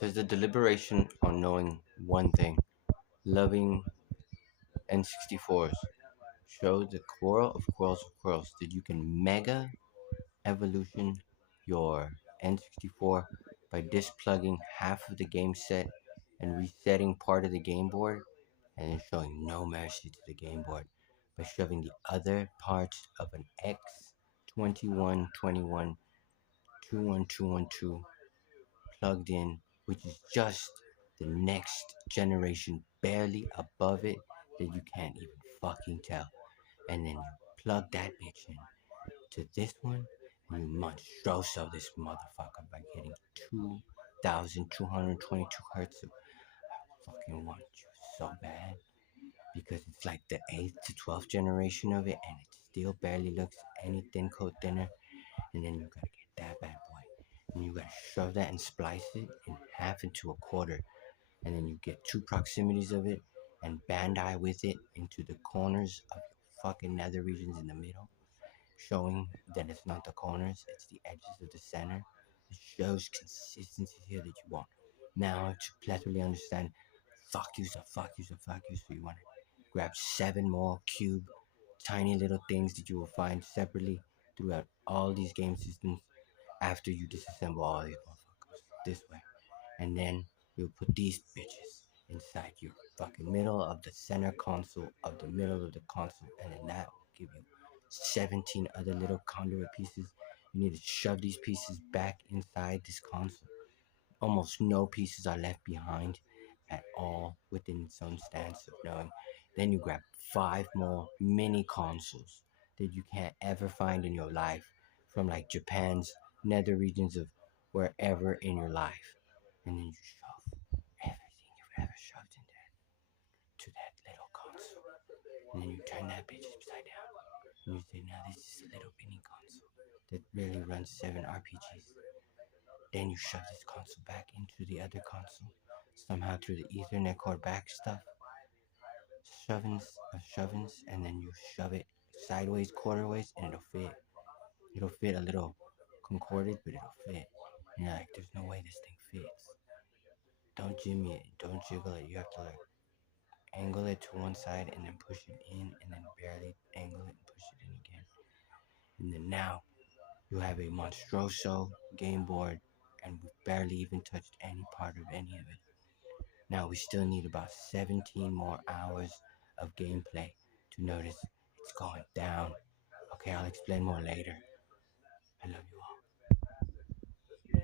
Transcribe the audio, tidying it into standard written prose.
Says the deliberation on knowing one thing, loving N64s. Show the quarrel of quarrels of quarrels that you can mega evolution your N64 by displugging half of the game set and resetting part of the game board, and then showing no mercy to the game board by shoving the other parts of an X2121 21212 plugged in, which is just the next generation, barely above it, that you can't even fucking tell. And then you plug that bitch in to this one, and you monstroso this motherfucker by getting 2,222 hertz of fucking want you so bad because it's like the 8th to 12th generation of it, and it still barely looks anything coat thinner. And then you gotta get that bad boy, and you gotta shove that and splice it in half into a quarter, and then you get two proximities of it and bandai with it into the corners of your fucking nether regions in the middle, showing that it's not the corners, it's the edges of the center. It shows consistency here that you want. Now to plethorally understand, fuck you, so fuck you, so fuck you, so you want to grab 7 more cube, tiny little things that you will find separately throughout all these game systems after you disassemble all these motherfuckers this way. And then you'll put these bitches inside your fucking middle of the center console of the middle of the console, and then that will give you 17 other little conduit pieces. You need to shove these pieces back inside this console. Almost no pieces are left behind at all within its own stance of knowing. Then you grab 5 more mini consoles that you can't ever find in your life from like Japan's nether regions of wherever in your life. And then you shove everything you've ever shoved in there to that little console. And then you turn that bitch upside down. And you say, now this is a little mini console that really runs 7 RPGs. Then you shove this console back into the other console, somehow through the Ethernet cord back stuff, shovings, and then you shove it sideways, quarterways, and it'll fit. It'll fit a little concorded, but it'll fit. And you're like, there's no way this thing fits. Don't jimmy it, don't jiggle it. You have to like angle it to one side and then push it in, and then barely angle it and push it in again. And then now you have a Monstroso game board, and we've barely even touched any part of any of it. Now we still need about 17 more hours of gameplay to notice it's going down. Okay, I'll explain more later. I love you all.